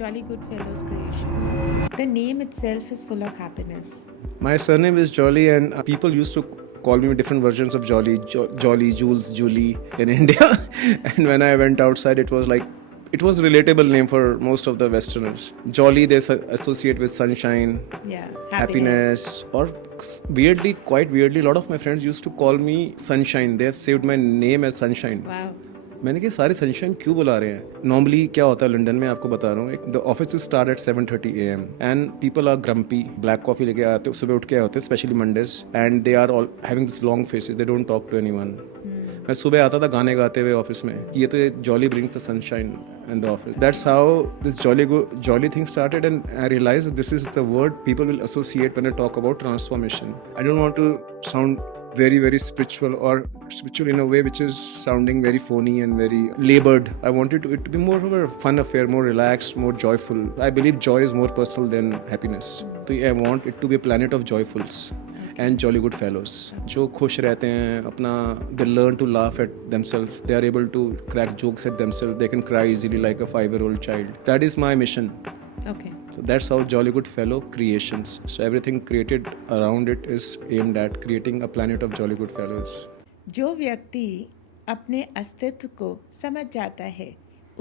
Jolly Goodfellows Creations. The name itself is full of happiness. My surname is Jolly, and people used to call me different versions of Jolly, Jolly, Jules, Julie in India. And when I went outside, it was like it was a relatable name for most of the Westerners. Jolly, they associate with sunshine, Yeah, happiness, or weirdly, quite weirdly, a lot of my friends used to call me Sunshine. They have saved my name as Sunshine. Wow. मैंने कहा सारे sunshine क्यों बुला रहे हैं. Normally क्या होता है लंदन में, आपको बता रहा हूँ, the office start at 7:30 AM and people are grumpy. Black coffee लेके आते, सुबह उठ के आते हैं, specially Mondays, and they are all having this long faces, they don't talk to anyone. मैं सुबह आता था गाने गाते हुए ऑफिस में, ये तो jolly brings the sunshine in the office. That's how this jolly thing started, and I realise this is the word people will associate when I talk about transformation. I don't want to sound very spiritual, or spiritual in a way which is sounding very phony and very labored. I wanted it to be more of a fun affair, more relaxed, more joyful. I believe joy is more personal than happiness. So I want it to be a planet of joyfuls and jolly good fellows जो खुश रहते हैं अपना. They learn to laugh at themselves, they are able to crack jokes at themselves, they can cry easily like a 5-year-old child. That is my mission. Okay. So that's how Jolly Good Fellow Creations. So everything created around it is aimed at creating a planet of Jolly Good Fellows. जो व्यक्ति अपने अस्तित्व को समझ जाता है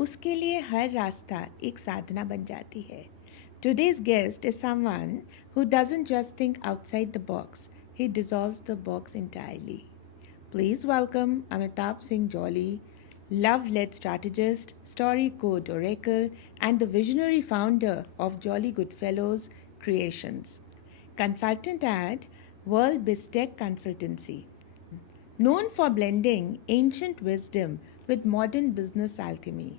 उसके लिए हर रास्ता एक साधना बन जाती है. Today's guest is someone who doesn't just think outside the box, he dissolves the box entirely. Please welcome Amitabh Singh Jolly, love-led strategist, story code oracle, and the visionary founder of Jolly Goodfellows Creations. Consultant at World Bistec Consultancy. Known for blending ancient wisdom with modern business alchemy,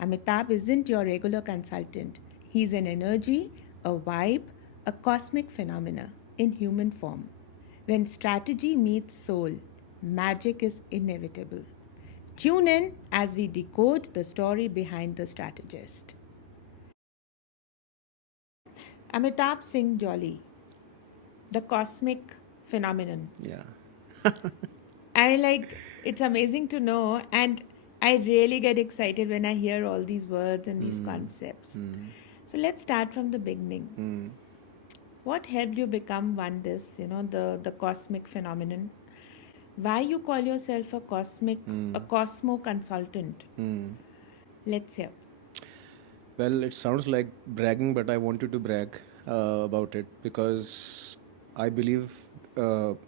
Amitabh isn't your regular consultant. He's an energy, a vibe, a cosmic phenomena in human form. When strategy meets soul, magic is inevitable. Tune in as we decode the story behind the strategist. Amitabh Singh Jolly, the cosmic phenomenon. Yeah. It's amazing to know, and I really get excited when I hear all these words and these concepts. So let's start from the beginning. What helped you become one this, the cosmic phenomenon? Why you call yourself a cosmo consultant? Let's hear. Well, it sounds like bragging, but I wanted to brag about it because I believe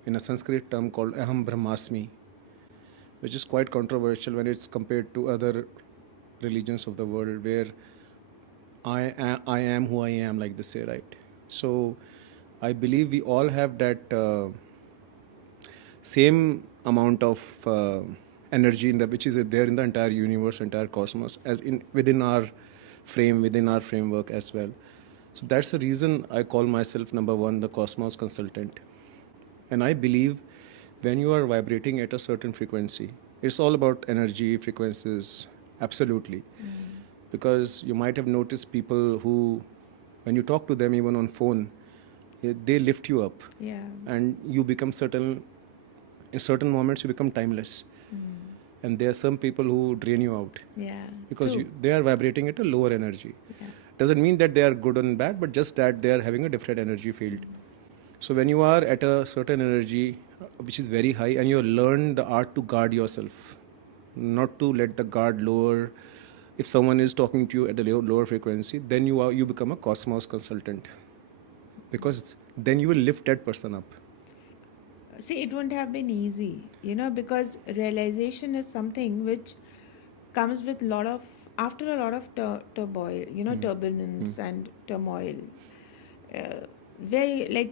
in a Sanskrit term called Aham Brahmasmi, which is quite controversial when it's compared to other religions of the world, where I am who I am, like they say, right? So I believe we all have that same amount of energy which is there in the entire universe, entire cosmos, as within our framework as well. So that's the reason I call myself number one, the cosmos consultant. And I believe when you are vibrating at a certain frequency, it's all about energy, frequencies, absolutely. Because you might have noticed people who, when you talk to them even on phone, they lift you up. Yeah. And you become in certain moments you become timeless. And there are some people who drain you out. Yeah. Because they are vibrating at a lower energy. Yeah. Doesn't mean that they are good and bad, but just that they are having a different energy field. So when you are at a certain energy which is very high, and you learn the art to guard yourself, not to let the guard lower. If someone is talking to you at a lower frequency, then you become a cosmos consultant, because then you will lift that person up. See, it wouldn't have been easy, because realization is something which comes with after a lot of turmoil, turbulence and turmoil.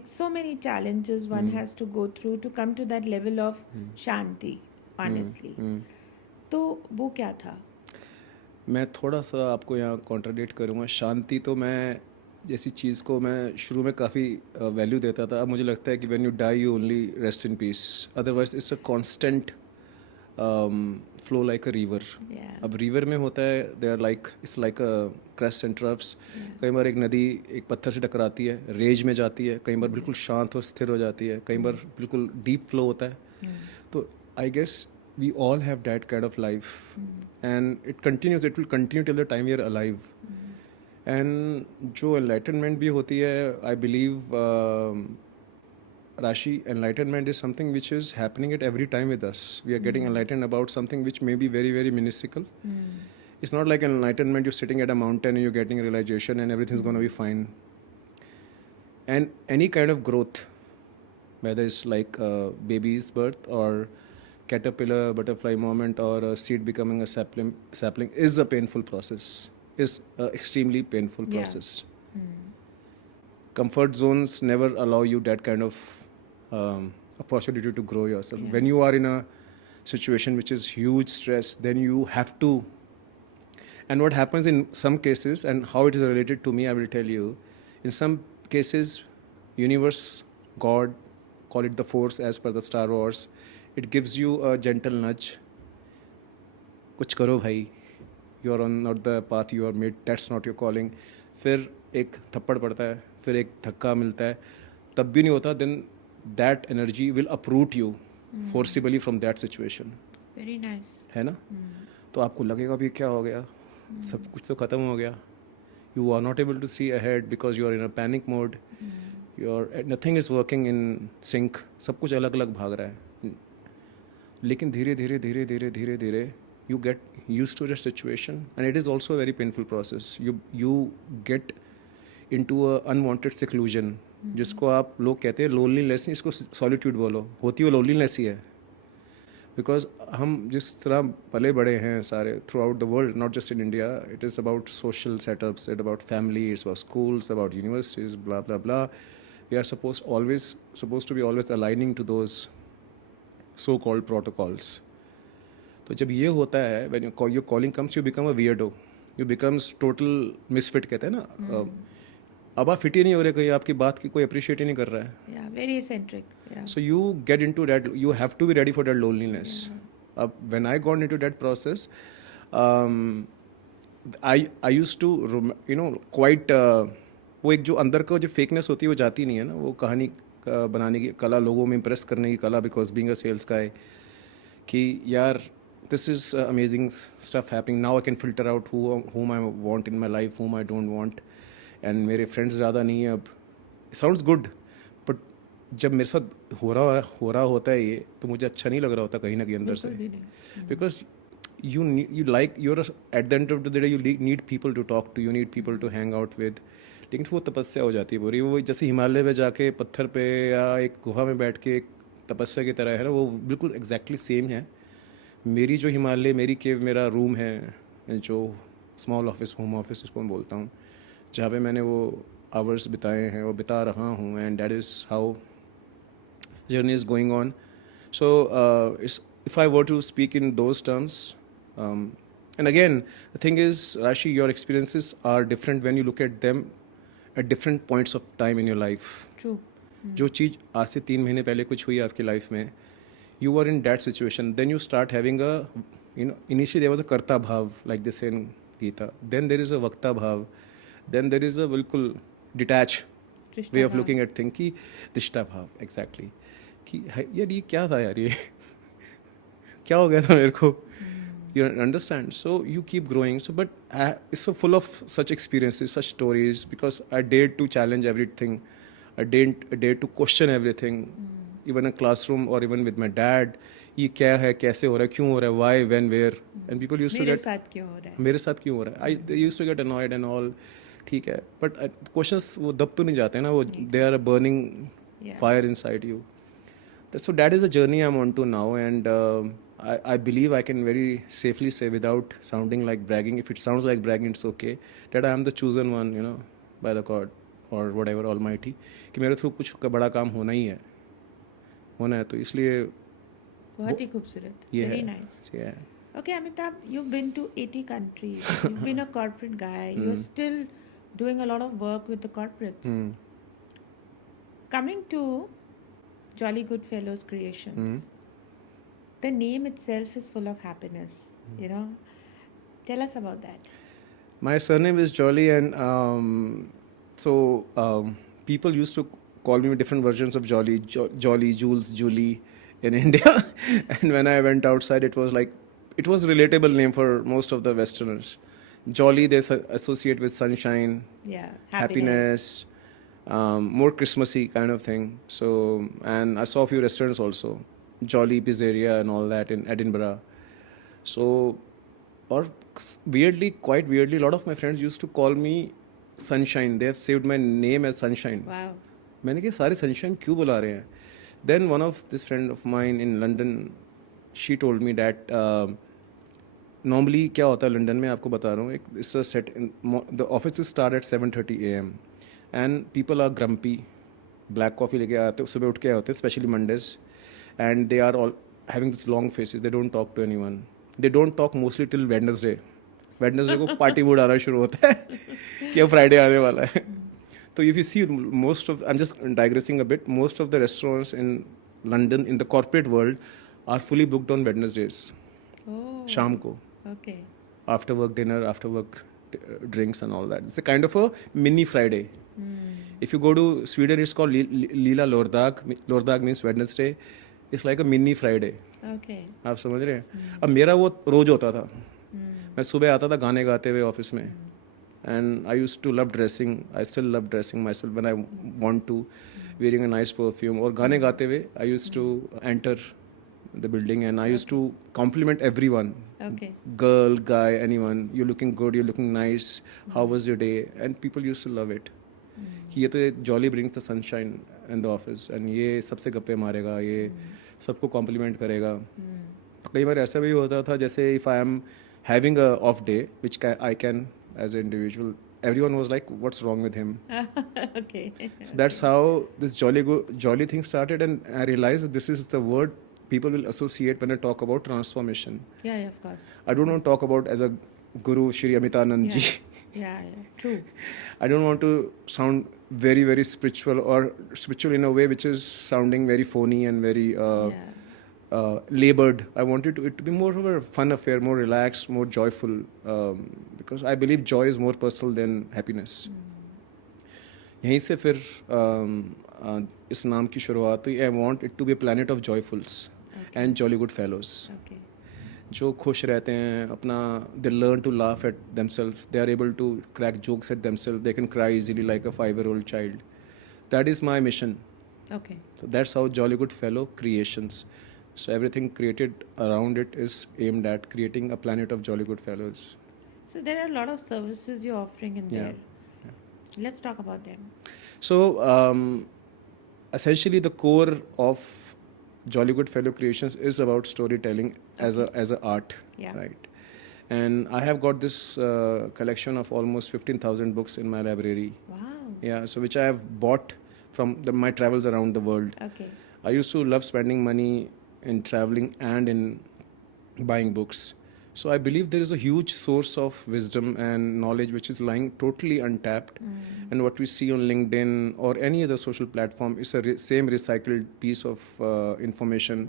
So many challenges one has to go through to come to that level of shanti, honestly. तो वो क्या था? मैं थोड़ा सा आपको यहाँ contradict करूँगा. शांति तो मैं जैसी चीज़ को मैं शुरू में काफ़ी वैल्यू देता था. अब मुझे लगता है कि when you die you only rest in peace. Otherwise it's a constant flow like a river. अब रिवर में होता है, they are like it's like a crest and troughs. कई बार एक नदी एक पत्थर से टकराती है, रेज में जाती है, कई बार बिल्कुल शांत और स्थिर हो जाती है, कई बार बिल्कुल डीप फ्लो होता है. तो I guess we all have that kind of life, and it will continue till the time we are alive. And जो एनलाइटनमेंट भी होती है, I believe Rashi, enlightenment is something which is happening at every time with us. We are getting enlightened about something which may be very, very minuscule. It's not like enlightenment, you're sitting at a mountain and you're getting realization and everything's going to be fine. And any kind of growth, whether it's like a baby's birth or caterpillar, butterfly moment or a seed becoming a sapling is a painful process, is an extremely painful Yeah. process. Comfort zones never allow you that kind of opportunity to grow yourself. Yeah. When you are in a situation which is huge stress, then you have to. And what happens in some cases, and how it is related to me, I will tell you. In some cases, universe, God, call it the force as per the Star Wars, it gives you a gentle nudge. कुछ करो भाई, you are on not the path you are made, that's not your calling. फिर एक थप्पड़ पड़ता है, फिर एक धक्का मिलता है, तब भी नहीं होता, then that energy will uproot you forcibly from that situation. Very nice. है ना? तो आपको लगेगा अभी क्या हो गया, सब कुछ तो ख़त्म हो गया. You are not able to see ahead because you are in a panic mode. Nothing is working in sync. सब कुछ अलग अलग भाग रहा है. लेकिन धीरे धीरे धीरे धीरे धीरे धीरे you get used to the situation, and it is also a very painful process. You get into a unwanted seclusion, जिसको आप लोग कहते हैं loneliness, इसको solitude बोलो, होती वो loneliness ही है. Because हम जिस तरह पले बड़े हैं सारे throughout the world, not just in India, it is about social setups, it's about family, it's about schools, about universities, blah blah blah. We are supposed to be always aligning to those so-called protocols. तो जब ये होता है, when your calling comes, you become a weirdo, you becomes total misfit कहते हैं ना. अब आप फिट ही नहीं हो रहे, कहीं आपकी बात की कोई अप्रिशिएट ही नहीं कर रहा है. Yeah, very eccentric. Yeah. So you get into that, you have to be ready for that loneliness. When I got into that process, I used to quite वो एक जो अंदर का जो फेकनेस होती है वो जाती नहीं है ना, वो कहानी बनाने की कला, लोगों में इम्प्रेस करने की कला, because being a sales guy, कि यार this is amazing stuff happening now. I can filter out whom I want in my life, whom I don't want, and मेरे फ्रेंड्स ज़्यादा नहीं है अब. साउंड्स गुड, बट जब मेरे साथ हो रहा होता है ये, तो मुझे अच्छा नहीं लग रहा होता कहीं ना कहीं अंदर से, because you like, you're at the end of the day you need people to talk to, you need people to hang out with. लेकिन वो तपस्या हो जाती है पूरी, वो जैसे हिमालय में जाके पत्थर पे या एक गुफा में बैठ के एक तपस्या की तरह है ना, वो बिल्कुल एग्जैक्टली सेम है. मेरी जो हिमालय, मेरी केव, मेरा रूम है, जो स्मॉल ऑफिस, होम ऑफिस इसको मैं बोलता हूँ, जहाँ पे मैंने वो आवर्स बिताए हैं, वो बिता रहा हूँ, and that is how journey is going on. So if I were to speak in those terms, and again, the thing is, Rashi, your experiences are different when you look at them at different points of time in your life. True. जो चीज़ आज से 3 महीने पहले कुछ हुई आपकी life में, you were in that situation, then you start having a, initially there was a karta bhav, like they say in Gita, then there is a vakta bhav, then there is a bilkul detached way of looking at things, ki drishta bhav, exactly, कि यार ये क्या था यार, ये क्या हो गया था मेरे को. You understand? So you keep growing. So, but it's so full of such experiences, such stories, because I dared to challenge everything. I dared to question everything, even in a classroom or even with my dad. ये क्या है, कैसे हो रहा है, क्यों हो रहा है, why, when, where, and people used to मेरे get, साथ क्यों हो रहा है, मेरे साथ क्यों हो रहा है, they used to get annoyed and all. ठीक है, but questions वो दब तो नहीं जाते ना, वो they are a burning fire inside you. So that is the journey I'm on to now, and I believe I can very safely say, without sounding like bragging, if it sounds like bragging, it's okay, that I am the chosen one, by the God or whatever Almighty, कि मेरे through कुछ बड़ा काम होना है, तो इसलिए बहुत ही खूबसूरत. ये Very है. nice. Yeah. Okay, Amitabh, you've been to 80 countries. You've been a corporate guy. You're still doing a lot of work with the corporates. Coming to Jolly Good Fellows Creations, the name itself is full of happiness. Tell us about that. My surname is Jolly, and people used to call me different versions of Jolly, Jolly, Jules, Julie in India. And when I went outside, it was relatable name for most of the Westerners. Jolly, they associate with sunshine, Yeah, happiness, more Christmassy kind of thing. So, and I saw a few restaurants also, Jolly Pizzeria and all that in Edinburgh. So, or weirdly, quite weirdly, a lot of my friends used to call me Sunshine. They have saved my name as Sunshine. Wow. मैंने कहा सारे sunshine क्यों बुला रहे हैं. Then one of this friend of mine in London, she told me that normally क्या होता है लंदन में, आपको बता रहा हूँ, एक it's a set in the office start at 7:30 AM and people are grumpy, black coffee लेके आते सुबह उठ के आए होते हैं, specially Mondays, and they are all having this long faces, they don't talk to anyone, they don't talk mostly till Wednesday को party mood आना शुरू होता है कि अब फ्राइडे आने वाला है. So if you see most of, I'm just digressing a bit, most of the restaurants in London in the corporate world are fully booked on Wednesdays. Oh. Sham ko. Okay. After work dinner, after work drinks and all that. It's a kind of a mini Friday. If you go to Sweden, it's called Lila Lördag. Lördag means Wednesday. It's like a mini Friday. Okay. आप समझ रहे हैं? अब मेरा वो रोज होता था. मैं सुबह आता था गाने गाते हुए ऑफिस में. And I used to love dressing. I still love dressing myself when I want to, wearing a nice perfume. और गाने गाते हुए I used to enter the building and I used to compliment everyone. Okay. Girl, guy, anyone. You're looking good. You're looking nice. How was your day? And people used to love it. कि ये तो jolly brings the sunshine in the office. And ये सबसे गप्पे मारेगा. ये सबको compliment करेगा. कई बार ऐसा भी होता था जैसे if I am having a off day, which I can as an individual, everyone was like, what's wrong with him? Okay. So that's how this jolly thing started, and I realized that this is the word people will associate when I talk about transformation. Yeah, of course. I don't want to talk about as a Guru Shri Amitanand ji. Yeah, true. I don't want to sound very, very spiritual or spiritual in a way which is sounding very phony and very labored. I wanted it to be more of a fun affair, more relaxed, more joyful, because I believe joy is more personal than happiness. यहीं से फिर इस नाम की शुरुआत हुई. I want it to be a planet of joyfuls and jolly good fellows. Okay. जो खुश रहते हैं अपना, they learn to laugh at themselves. They are able to crack jokes at themselves. They can cry easily like a 5-year-old child. That is my mission. Okay. So that's how Jolly Good Fellow creations. So everything created around it is aimed at creating a planet of Jolly Good Fellows. So there are a lot of services you're offering in Yeah. there. Let's talk about them. So essentially the core of Jolly Good Fellow Creations is about storytelling as a art, Yeah. right? And I have got this collection of almost 15,000 books in my library. Wow. Yeah, so which I have bought from my travels around the world. Okay. I used to love spending money in traveling and in buying books. So I believe there is a huge source of wisdom and knowledge which is lying totally untapped. And what we see on LinkedIn or any other social platform is a same recycled piece of information.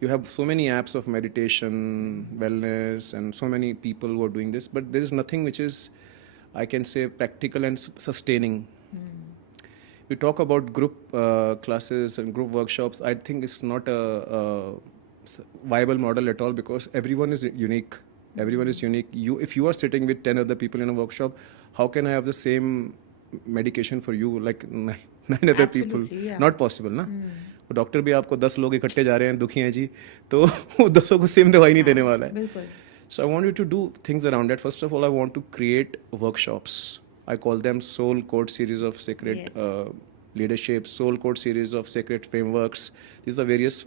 You have so many apps of meditation, wellness, and so many people who are doing this, but there is nothing which is, I can say, practical and sustaining. We talk about group classes and group workshops. I think it's not a viable model at all because everyone is unique. Everyone is unique. If you are sitting with 10 other people in a workshop, how can I have the same medication for you like 9 other people? Absolutely, yeah. Not possible, ना? Doctor भी आपको 10 लोग इकट्ठे जा रहे हैं, दुखी हैं जी, तो वो 10 को सेम दवाई नहीं देने वाला है. बिल्कुल. So I want you to do things around that. First of all, I want to create workshops. I call them Soul Code series of sacred Yes. leadership, Soul Code series of sacred frameworks. These are various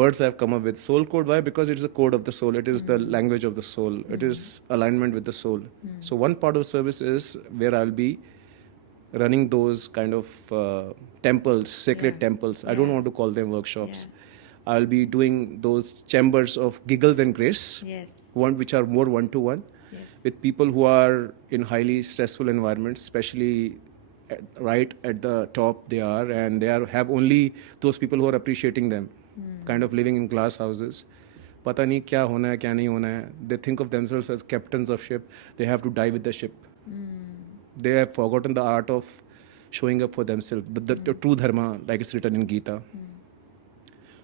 words I've come up with. Soul Code, why? Because it's the code of the soul. It is the language of the soul. It is alignment with the soul. So one part of service is where I'll be running those kind of temples, sacred Yeah. temples. I don't Yeah. want to call them workshops. Yeah. I'll be doing those chambers of giggles and grace, Yes. which are more one-to-one, Yes. with people who are in highly stressful environments, especially right at the top they are, and have only those people who are appreciating them, kind of living in glass houses. पता नहीं क्या होना है क्या नहीं होना है. They think of themselves as captains of ship. They have to die with the ship. They have forgotten the art of showing up for themselves, the true dharma, like it's written in Gita.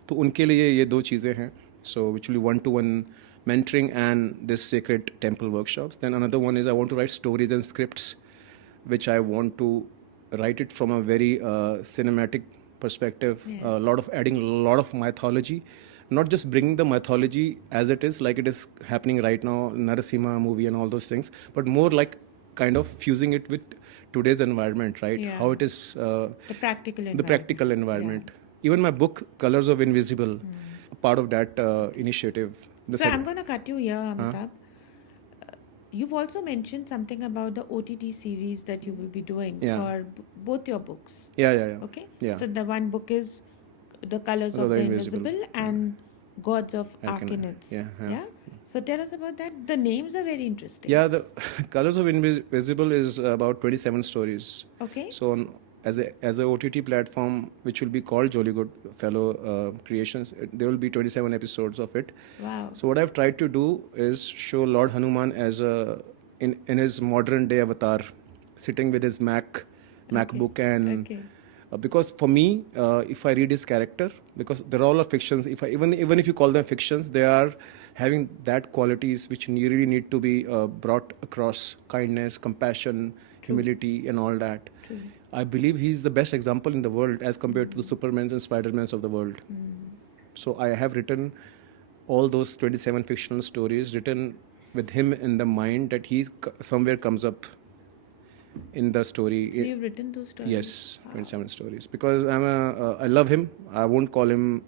तो उनके लिए ये 2 चीज़ें हैं. So which will be one-to-one mentoring and this sacred temple workshops. Then another one is I want to write stories and scripts, which I want to write it from a very cinematic perspective. Yes. A lot of adding a lot of mythology, not just bringing the mythology as it is, like it is happening right now, Narasimha movie and all those things, but more like kind of fusing it with today's environment, right? Yeah. How it is The practical environment. the practical environment. Even my book, Colors of Invisible, a part of that initiative. The So sec- I'm going to cut you here, Amitabh. You've also mentioned something about the OTT series that you will be doing Yeah. for both your books. yeah. Okay? Yeah. So the one book is The Colors of the Invisible and Gods of Arcanines. Arcanids. Yeah. So tell us about that. The names are very interesting. Yeah, the Colors of Invisible is about 27 stories. Okay? So as a OTT platform, which will be called Jolly Good Fellow Creations, there will be 27 episodes of it. Wow. So what I've tried to do is show Lord Hanuman as in his modern day avatar, sitting with his MacBook and Okay. because for me, if I read his character, because they're all fictions, even if you call them fictions, they are having that qualities which really need to be brought across: kindness, compassion, humility, and all that. True. I believe he's the best example in the world as compared to the Supermans and Spidermans of the world. So I have written all those 27 fictional stories, written with him in the mind, that he somewhere comes up in the story. So you've written those stories? Yes, Wow. 27 stories. Because I love him. I won't call him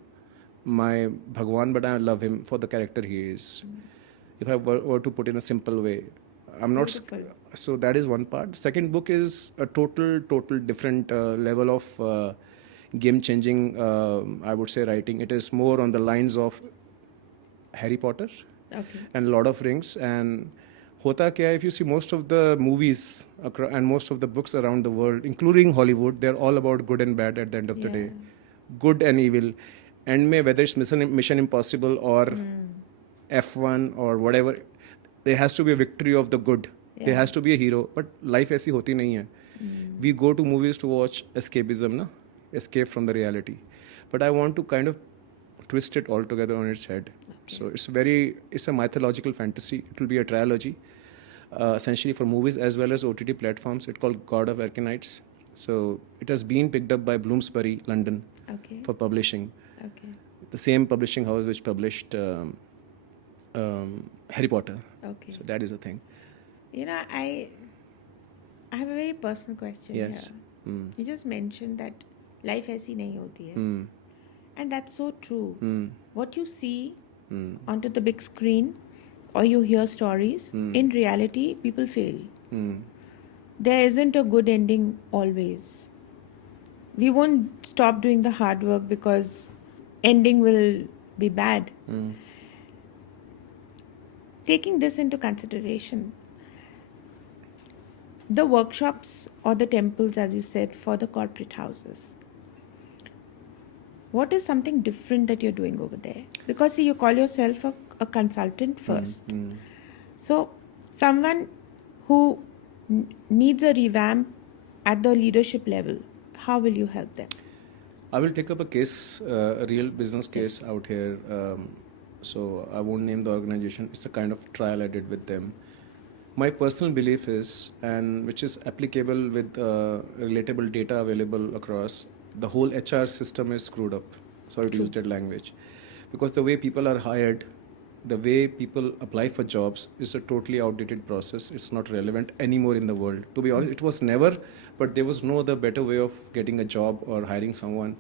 my Bhagwan, but I love him for the character he is. If I were to put in a simple way, I'm not. Beautiful. So that is one part. Second book is a total different level of game-changing, I would say, writing. It is more on the lines of Harry Potter Okay. and Lord of Rings. And hota kya hai, if you see most of the movies and most of the books around the world, including Hollywood, they're all about good and bad at the end of the day. Good and evil. And whether it's Mission Impossible or F1 or whatever, there has to be a victory of the good. There has to be a hero. But life ऐसी होती नहीं है. We go to movies to watch escapism, na? Escape from the reality. But I want to kind of twist it all together on its head. So it's a mythological fantasy. It will be a trilogy, essentially for movies as well as OTT platforms. It's called God of Arcanites. So it has been picked up by Bloomsbury, London, Okay. for publishing. Okay. The same publishing house which published Harry Potter. Okay. So that is the thing. You know, I have a very personal question Yes. here. You just mentioned that life ऐसी नहीं होती है. Hmm. And that's so true. Hmm. What you see Hmm. onto the big screen or you hear stories, in reality, people fail. Hmm. There isn't a good ending always. We won't stop doing the hard work because ending will be bad. Hmm. Taking this into consideration, the workshops or the temples, as you said, for the corporate houses, what is something different that you're doing over there? Because see, you call yourself a consultant first. Hmm. So someone who needs a revamp at the leadership level, how will you help them? I will take up a case, a real business case out here. So I won't name the organization. It's a kind of trial I did with them. My personal belief is, and which is applicable with relatable data available across, the whole HR system is screwed up. Sorry to use that language. Because the way people are hired, the way people apply for jobs is a totally outdated process. It's not relevant anymore in the world. To be honest, it was never, but there was no other better way of getting a job or hiring someone.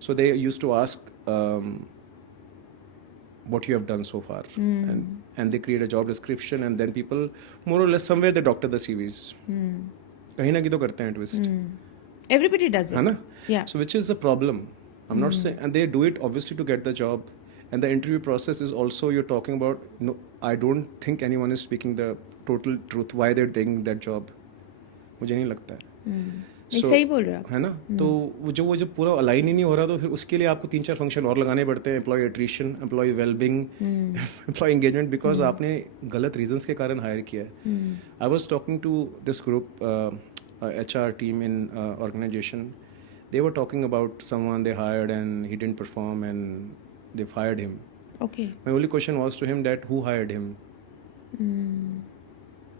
So they used to ask what you have done so far. And they create a job description, and then people, more or less, somewhere they doctor the CVs. कहीं ना कहीं तो करते हैं twist. Everybody does it. है ना? Yeah. So which is a problem. I'm not saying, and they do it obviously to get the job. And the interview process is also, you're talking about, no, I don't think anyone is speaking the total truth why they're taking that job. मुझे नहीं लगता है. नहीं, सही बोल रहे हो आप. है ना? तो वो जब पूरा अलाइन ही नहीं हो रहा, तो फिर उसके लिए आपको 3-4 फंक्शन और लगाने पड़ते हैं. Employ attrition, employ wellbeing, employ engagement, because आपने गलत रीजंस के कारण हायर किया है. I was talking to this group HR team in organization. They were talking about someone they hired and he didn't perform and they fired him. Okay. My only question was to him that who hired him?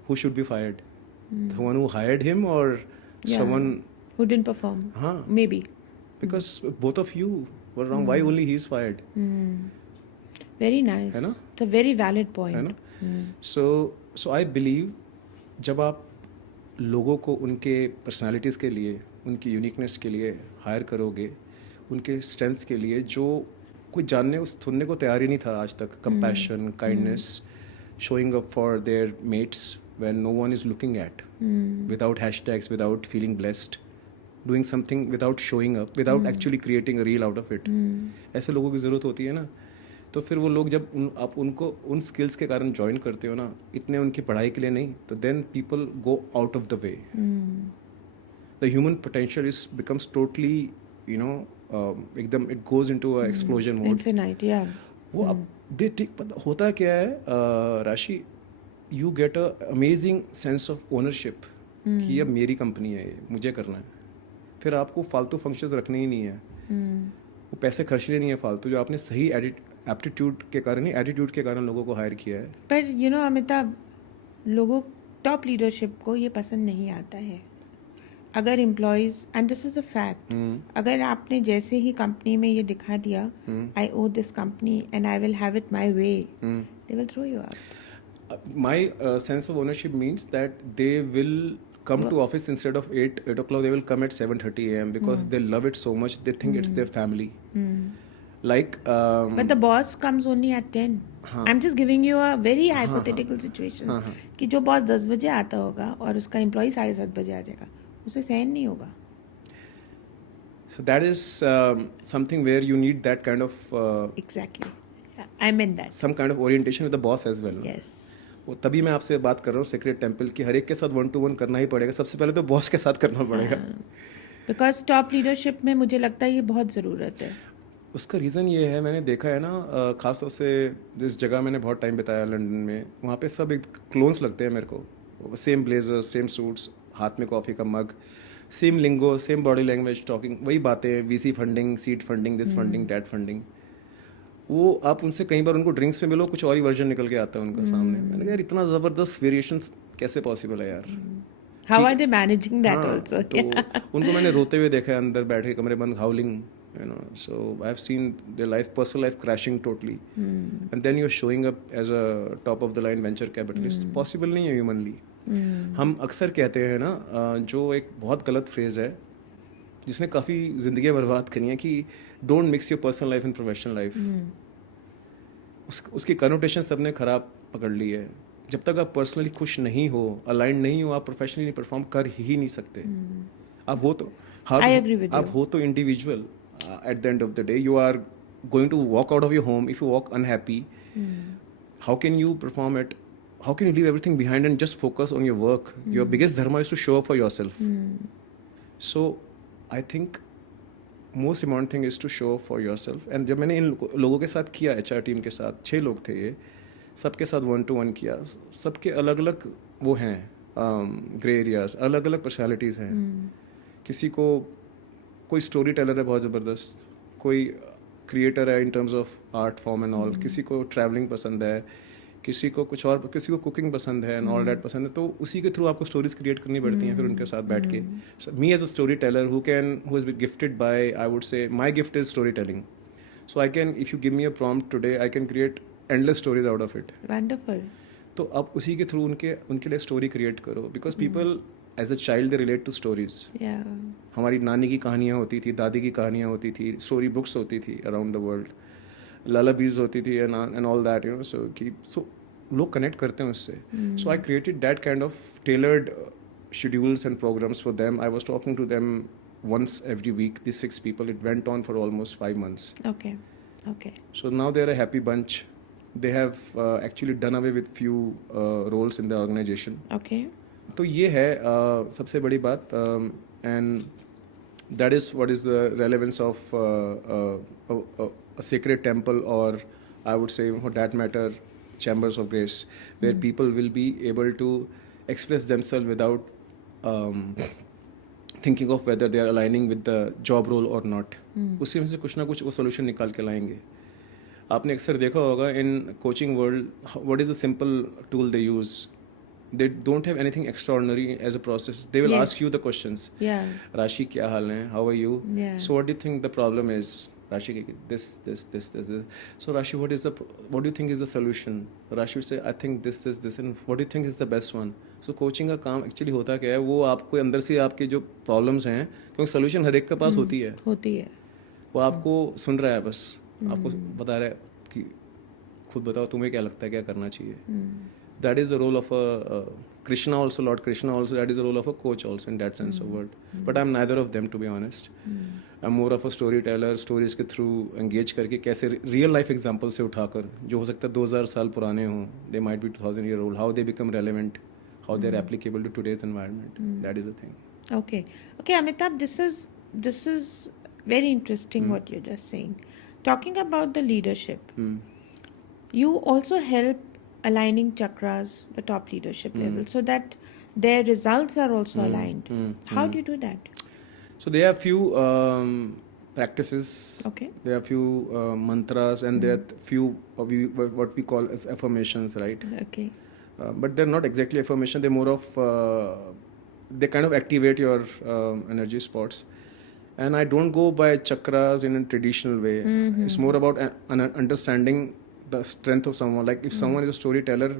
Who should be fired? The one who hired him or Yeah. someone? Who didn't perform? Huh? Maybe. Because both of you were wrong. Why only he is fired? Very nice. है ना? It's a very valid point. है ना? So I believe जब आप लोगों को उनके personalities के लिए, उनकी यूनिकनेस के लिए हायर करोगे, उनके स्ट्रेंथ्स के लिए जो कोई जानने सुनने को तैयार ही नहीं था आज तक, compassion, kindness, showing up for their mates when no one is looking at, without hashtags, without feeling blessed, doing something without showing up, without actually creating a reel out of it. ऐसे लोगों की ज़रूरत होती है ना. तो फिर वो लोग जब आप उनको उन स्किल्स के कारण ज्वाइन करते हो ना, इतने उनकी पढ़ाई के लिए नहीं, तो then people go out of the way. The human potential is becomes totally एकदम it goes into a explosion mode. Infinite, yeah. वो अब होता क्या है Rashi, you get a amazing sense of ownership कि अब मेरी कंपनी है, ये मुझे करना है. फिर आपको फालतू फंक्शंस रखने ही नहीं है, वो पैसे खर्चने नहीं है फालतू, जो आपने सही एप्टीट्यूड के कारण ही एटीट्यूड के कारण लोगों को हायर किया है. पर अमिताभ, लोगों टॉप लीडरशिप को ये पसंद नहीं आता है. अगर employees, and this is a fact, अगर आपने जैसे ही कंपनी में ये दिखा दिया, I own this company and I will have it my way, they will throw you out. My sense of ownership means that they will come to office instead of 8 o'clock, they will come at 7:30 a.m. because they love it so much, they think it's their family. Like But the boss comes only at 10. I'm just giving you a very hypothetical situation. कि जो boss 10 बजे आता होगा और उसका employ 7:30 बजे आ जाएगा, उसे सहन नहीं होगा. so that is something where you need that kind of Exactly. I meant that. some kind of orientation with the boss as well. Yes. वो तभी मैं आपसे बात कर रहा हूँ सीक्रेट टेम्पल की, हर एक के साथ 1-to-1 करना ही पड़ेगा. सबसे पहले तो बॉस के साथ करना पड़ेगा. बिकॉज टॉप लीडरशिप में मुझे लगता है ये बहुत ज़रूरत है. उसका रीज़न ये है, मैंने देखा है ना, ख़ास तौर से जिस जगह मैंने बहुत टाइम बिताया लंदन में, वहाँ पे सब एक क्लोन्स लगते हैं मेरे को. सेम ब्लेजर, सेम सूट्स, हाथ में कॉफ़ी का मग, सेम लिंगो, सेम बॉडी लैंग्वेज, टॉकिंग, वही बातें, VC funding, seed funding, this funding, that funding. वो आप उनसे कई बार उनको ड्रिंक्स पे मिलो, कुछ और ही वर्जन निकल के आता है उनका सामने. मैंने कहा यार इतना ज़बरदस्त वेरिएशंस कैसे पॉसिबल है यार. How are they managing that हाँ, आल्सो? तो उनको मैंने रोते हुए देखा है अंदर बैठे कमरे बंद, हाउलिंग, so I have seen their personal life crashing totally. And then you're showing up as a top of the line venture capitalist. Possible नहीं है humanly. हम अक्सर कहते हैं ना, जो एक बहुत गलत फ्रेज है जिसने काफ़ी ज़िंदगियाँ बर्बाद करी हैं, कि don't mix your personal life and professional life. उसकी कनोटेशन सबने ख़राब पकड़ ली है. जब तक आप पर्सनली खुश नहीं हो, अलाइन नहीं हो, आप प्रोफेशनली नहीं परफॉर्म कर ही नहीं सकते. आप हो तो I agree with आप you. हो तो individual. At the end of the day, you are going to walk out of your home. If you walk unhappy, how can you perform it? How can you leave everything behind and just focus on your work? Your biggest dharma is to show up for yourself. So I think most important thing is to show up for yourself. And जब मैंने इन लोगों के साथ किया, HR team के साथ 6 लोग थे, ये सबके साथ 1-to-1 किया. सबके अलग अलग वो हैं ग्रे एरियाज, अलग अलग पर्सनैलिटीज़ हैं. किसी को कोई स्टोरी टेलर है बहुत ज़बरदस्त, कोई क्रिएटर है in terms of art form and all, किसी को ट्रैवलिंग पसंद है, किसी को कुछ और, किसी को कुकिंग पसंद है एंड ऑल दैट पसंद है. तो उसी के थ्रू आपको स्टोरीज क्रिएट करनी पड़ती हैं फिर उनके साथ बैठ के. Me as a story teller who is gifted by, I would say my gift is story telling. So I can, if you give me a prompt today, I can create endless stories out of it. Wonderful. तो आप उसी के through उनके लिए story create करो. Because people as a child they relate to stories. हमारी नानी की कहानियाँ होती थी, दादी की कहानियाँ होती थी, स्टोरी बुक्स होती थी अराउंड द वर्ल्ड, ललाबीज होती थी एंड ऑल दैट, सो लोग कनेक्ट करते हैं उससे. So I created that kind of tailored schedules and programs for them. I was talking to them once every week, these 6 people. It went on for almost 5 months. Okay. So now they're a happy bunch. They have actually done away with few roles in the organization. Okay. तो ये है सबसे बड़ी बात. And that is what is the relevance of a sacred temple, or I would say for that matter chambers of grace, where people will be able to express themselves without thinking of whether they are aligning with the job role or not. उसी में से कुछ ना कुछ वो solution निकाल के लाएंगे. आपने अक्सर देखा होगा in coaching world, what is the simple tool they use? They don't have anything extraordinary as a process. They will Yes. ask you the questions. Yeah. Rashi, kya haal hai? How are you? Yeah. So what do you think the problem is? Rashi, this. So Rashi, what do you think is the solution? Rashi would say, I think this, and what do you think is the best one? So coaching का काम actually होता क्या है? वो आपको अंदर से आपके जो problems हैं, क्योंकि solution हर एक के पास होती है, वो आपको सुन रहा है, बस आपको बता रहा है कि खुद बताओ तुम्हें क्या लगता है, क्या करना चाहिए. That is the role of a Krishna also, Lord Krishna also, that is the role of a coach also in that sense of word. But I'm neither of them, to be honest. I'm more of a storyteller, stories के through engage करके कैसे real life example से उठाकर, जो हो सकता है 2000 साल पुराने हों, they might be 2000 year old, how they become relevant, how they're applicable to today's environment. That is the thing. Okay, Amitabh, this is very interesting what you're just saying. Talking about the leadership, you also help aligning chakras, the top leadership level, so that their results are also aligned. How do you do that? So there are few practices. Okay. There are few mantras, and there are few what we call as affirmations, right? Okay. But they're not exactly affirmation. They're more of they kind of activate your energy spots. And I don't go by chakras in a traditional way. It's more about understanding the strength of someone. Like if someone is a storyteller,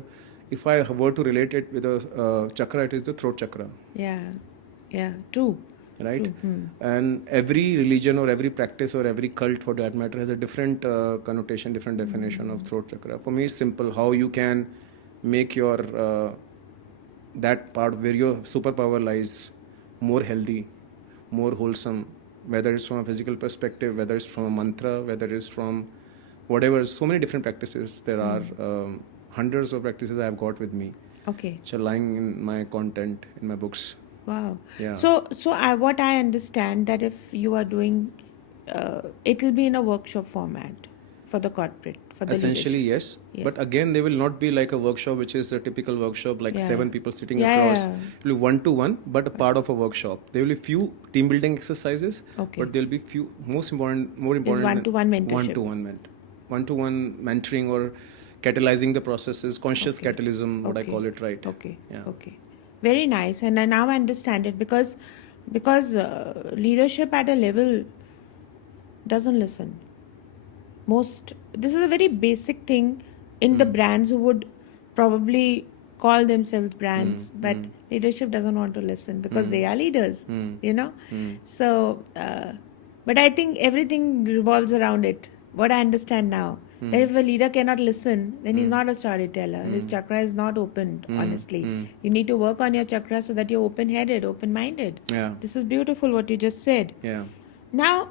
if I were to relate it with a chakra, it is the throat chakra. Yeah, true. Right? And every religion or every practice or every cult for that matter has a different connotation, different definition of throat chakra. For me, it's simple. How you can make your that part where your superpower lies more healthy, more wholesome, whether it's from a physical perspective, whether it's from a mantra, whether it's from whatever. So many different practices there are. Hundreds of practices I have got with me. Okay. Which are lying in my content, in my books. Wow. Yeah. So what I understand that if you are doing, it will be in a workshop format for the corporate, for the essentially leadership. yes. But again, they will not be like a workshop which is a typical workshop like 7 people sitting across. It will be one-to-one, but a part of a workshop. There will be few team building exercises, but there will be few more important is one-to-one mentorship. One-to-one mentoring or catalyzing the processes, conscious catalysm, what I call it, right? Okay. Very nice. And I now understand it because leadership at a level doesn't listen. This is a very basic thing in the brands who would probably call themselves brands, but leadership doesn't want to listen because they are leaders, you know. So, but I think everything revolves around it. What I understand now, that if a leader cannot listen, then he's not a storyteller. His chakra is not opened, honestly. You need to work on your chakra so that you're open-headed, open-minded. Yeah. This is beautiful what you just said. Yeah. Now,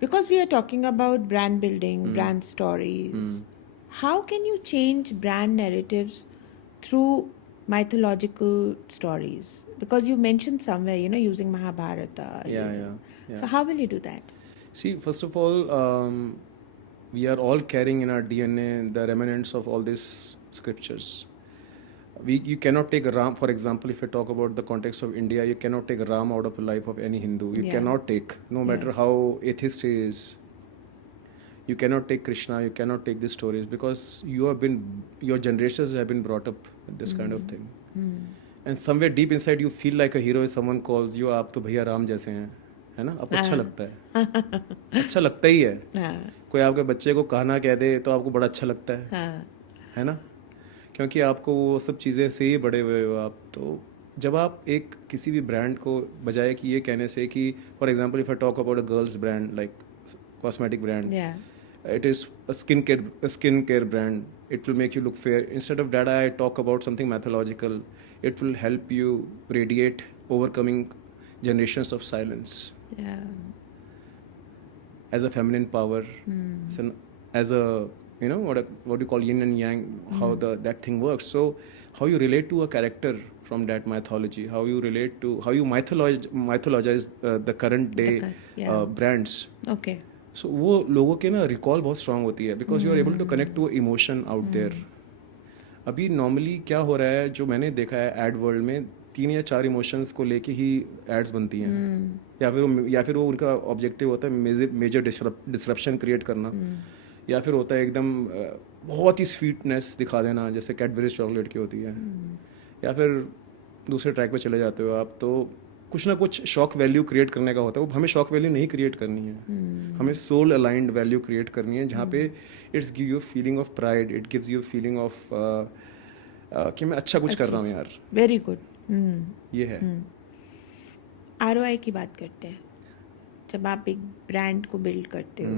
because we are talking about brand building, brand stories, how can you change brand narratives through mythological stories? Because you mentioned somewhere, using Mahabharata. Yeah. So how will you do that? See, first of all, we are all carrying in our DNA the remnants of all these scriptures. You cannot take Ram, for example, if you talk about the context of India, you cannot take Ram out of the life of any Hindu. You cannot take, no matter how atheist he is. You cannot take Krishna, you cannot take these stories because your generations have been brought up with this kind of thing. And somewhere deep inside you feel like a hero if someone calls you, आप तो भैया राम जैसे हैं, है ना? आपको अच्छा लगता है, अच्छा लगता ही है. कोई आपके बच्चे को कहना कह दे तो आपको बड़ा अच्छा लगता है ना? क्योंकि आपको वो सब चीज़ें से ही बड़े हुए हो आप. तो जब आप एक किसी भी ब्रांड को बजाय कि ये कहने से कि for example if I talk about a girls brand like cosmetic brand, it is a skincare brand, it will make you look fair. Instead of that, I talk about something mythological. It will help you radiate overcoming generations of silence. As a feminine power, as a what you call yin and yang, how that thing works. So how you relate to a character from that mythology, how you mythologize the current day brands. Okay. So वो लोगों के ना recall बहुत strong होती है because you are able to connect to emotion out there. अभी normally क्या हो रहा है जो मैंने देखा है एड वर्ल्ड में 3 या 4 इमोशंस को लेके ही एड्स बनती हैं या फिर वो उनका ऑब्जेक्टिव होता है मेजर डिसरप्शन क्रिएट करना या फिर होता है एकदम बहुत ही स्वीटनेस दिखा देना, जैसे कैडबरीज चॉकलेट की होती है। या फिर दूसरे ट्रैक पे चले जाते हो आप, तो कुछ ना कुछ शॉक वैल्यू क्रिएट करने का होता है। वो हमें शॉक वैल्यू नहीं क्रिएट करनी है, हमें सोल अलाइंड वैल्यू क्रिएट करनी है, जहाँ पे it's give you feeling of pride, it gives you feeling of कि मैं अच्छा कुछ कर रहा हूँ यार। Very good. ये है। ROI की बात करते हैं। जब आप एक ब्रांड को बिल्ड करते हो,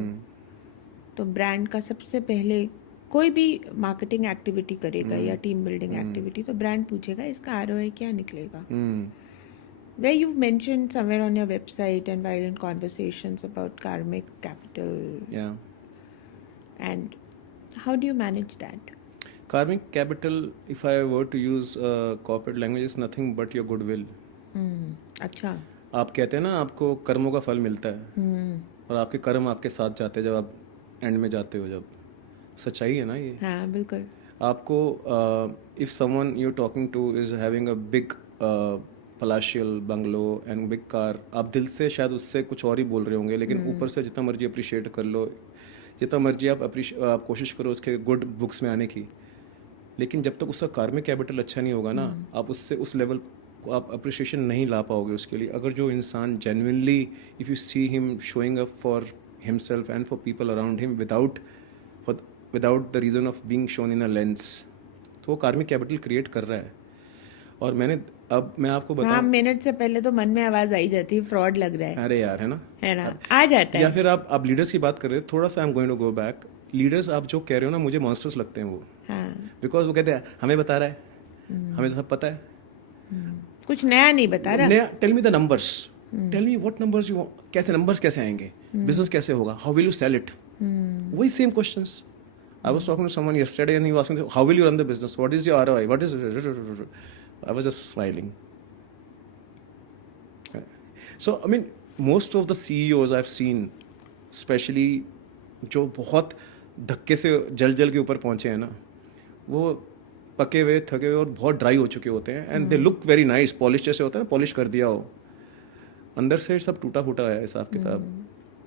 तो ब्रांड का सबसे पहले कोई भी मार्केटिंग एक्टिविटी करेगा या टीम बिल्डिंग एक्टिविटी, तो ब्रांड पूछेगा इसका ROI क्या निकलेगा। Where you've mentioned somewhere on your website and while in conversations about karmic capital. Yeah. And how do you manage that? Karmic capital, if I were to use corporate language, is nothing but your goodwill. अच्छा। आप कहते हैं ना आपको कर्मों का फल मिलता है, और आपके कर्म आपके साथ जाते हैं जब आप एंड में जाते हो। जब सच्चाई है ना ये। हाँ बिल्कुल। आपको if someone you talking to is having a big palatial bungalow and big car, आप दिल से शायद उससे कुछ और ही बोल रहे होंगे, लेकिन ऊपर से जितना मर्जी अप्रिशिएट कर लो, जितना मर्जी आप कोशिश करो उसके गुड बुक्स में आने की, लेकिन जब तक उसका कार्मिक कैपिटल अच्छा नहीं होगा ना, आप उससे उस लेवल को आप अप्रिशिएशन नहीं ला पाओगे उसके लिए। अगर जो इंसान genuinely, if you see him showing up for himself and for people around him without the reason of being shown in a lens, तो वो कार्मिक कैपिटल क्रिएट कर रहा है। और मैं आपको बताऊं, हाँ, मिनट से पहले तो मन में आवाज आई जाती है, फ्रॉड लग रहा है। अरे यार, है ना, आ जाता है। या फिर आप लीडर्स की बात कर रहे हो, थोड़ा सा I am going to go back. Leaders आप जो कह रहे हो ना, मुझे मॉन्स्टर्स लगते हैं वो। बिकॉज वो कहते हैं हमें बता रहा है, हमें तो सब पता है, कुछ नया नहीं बता रहा। नया, tell me the numbers, tell me what numbers you, कैसे नंबर्स कैसे आएंगे, बिजनेस कैसे होगा, how will you sell it, वही same questions. I was talking to someone yesterday and he was asking, how will you run the business, what is your ROI, what is, I was just smiling. So I mean, most of the CEOs I've seen, especially जो बहुत धक्के से जल के ऊपर पहुंचे हैं ना, वो पके हुए, थके हुए और बहुत ड्राई हो चुके होते हैं, and they look very nice, polish जैसे होता है ना, पॉलिश कर दिया हो, अंदर से सब टूटा फूटा है हिसाब किताब।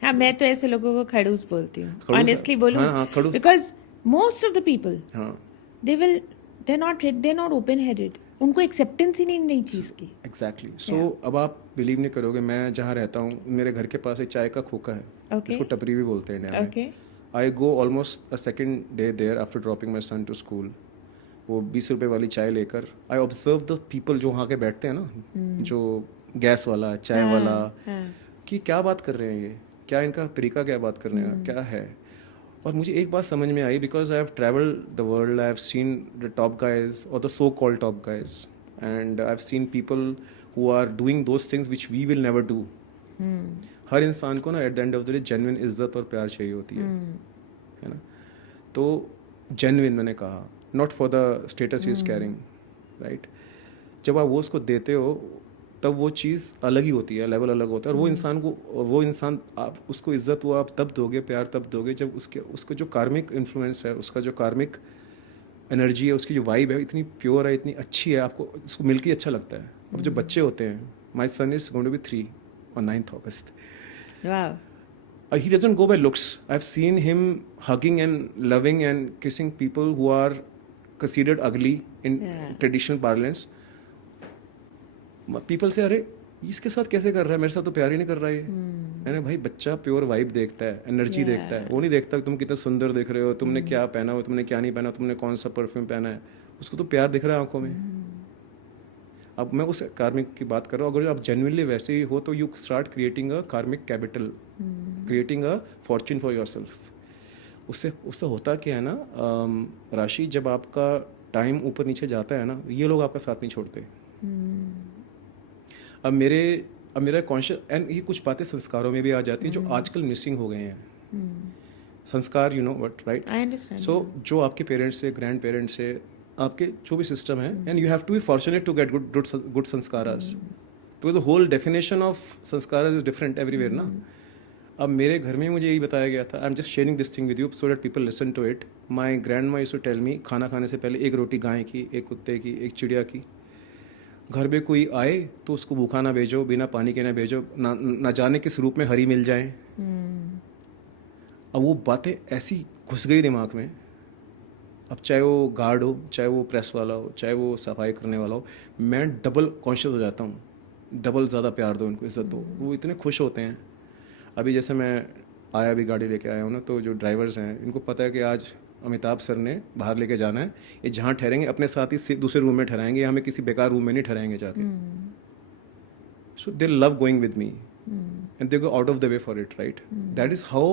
हाँ, मैं तो ऐसे लोगों को खड़ूस बोलती हूँ, ऑनेस्टली बोलूँ, हाँ, खड़ूस, because most of the people हाँ, they're not open headed, उनको एक्सेप्टेंस ही नहीं नई चीज की। एग्जैक्टली। सो अब आप बिलीव नहीं करोगे, मैं जहाँ रहता हूँ, मेरे घर के पास एक चाय का खोखा है, उसको टपरी भी बोलते हैं इंडिया में। I go almost a second day there after dropping my son to school, वो 20 रुपये वाली चाय लेकर, आई ऑब्जर्व द पीपल जो वहाँ के बैठते हैं ना, जो गैस वाला, चाय वाला, कि क्या बात कर रहे हैं ये, क्या इनका तरीका, क्या बात करने का क्या है। और मुझे एक बात समझ में आई, because I have travelled the world, I have seen the top guys और the so called top guys, and I have seen people who are doing those things which we will never do. हर इंसान को ना at the end of the day genuine इज्जत और प्यार चाहिए होती है ना। तो जेन्युइन मैंने कहा, not for the status he is carrying, right. जब आप वो उसको देते हो, तब वो चीज़ अलग ही होती है, लेवल अलग होता है। और वो इंसान आप उसको इज्जत वो आप तब दोगे, प्यार तब दोगे, जब उसको जो कार्मिक इन्फ्लुएंस है, उसका जो कार्मिक एनर्जी है, उसकी जो वाइब है, इतनी प्योर है, इतनी अच्छी है, आपको उसको मिलके ही अच्छा लगता है। अब जो बच्चे होते हैं, my son is going to be 3 on 9th August. Wow. He doesn't go by looks. I've seen him hugging and loving and kissing people who are considered ugly in traditional parlance. People say, अरे इसके साथ कैसे कर रहा है, मेरे साथ तो प्यार ही नहीं कर रहा है। मैंने भाई, बच्चा प्योर वाइब देखता है, एनर्जी देखता है, वो नहीं देखता तुम कितना सुंदर दिख रहे हो, तुमने क्या पहना हो, तुमने क्या नहीं पहना, तुमने कौन सा परफ्यूम पहना है, उसको तो प्यार दिख रहा है आंखों में। अब मैं उस कार्मिक की बात कर रहा हूँ। अगर आप जेन्युइनली वैसे ही हो, तो यू स्टार्ट क्रिएटिंग अ कार्मिक capital, creating a Fortune for yourself. उससे होता क्या है ना, राशि, जब आपका टाइम ऊपर नीचे जाता है ना, ये लोग आपका साथ नहीं छोड़ते। अब मेरा कॉन्शियस, एंड ये कुछ बातें संस्कारों में भी आ जाती हैं जो आजकल मिसिंग हो गए हैं। संस्कार, you know what, right. I understand. So जो आपके पेरेंट्स से, ग्रैंड पेरेंट्स से, आपके जो भी सिस्टम है, and you have to be fortunate to get good sanskaras, because the whole definition of sanskaras is different everywhere ना। अब मेरे घर में मुझे यही बताया गया था, I am just sharing this thing with you so that people listen to it. My grand my used to tell me, खाना खाने से पहले 1 रोटी गाय की, 1 कुत्ते की, 1 चिड़िया की। घर में कोई आए तो उसको भूखा ना भेजो, बिना पानी के ना भेजो, ना जाने किस रूप में हरी मिल जाए। अब वो बातें ऐसी घुस गई दिमाग में, अब चाहे वो गार्ड हो, चाहे वो प्रेस वाला हो, चाहे वो सफाई करने वाला हो, मैं डबल कॉन्शियस हो जाता हूँ, डबल ज़्यादा प्यार दो उनको, इज्जत दो, वो इतने खुश होते हैं। अभी जैसे मैं आया भी गाड़ी लेके आया हूँ ना, तो जो ड्राइवर्स हैं इनको पता है कि आज अमिताभ सर ने बाहर लेके जाना है, ये जहाँ ठहरेंगे अपने साथ ही दूसरे रूम में ठहराएंगे, हमें किसी बेकार रूम में नहीं ठहराएंगे जाके। So they love going with me, and they go out of the way for it, right? That is how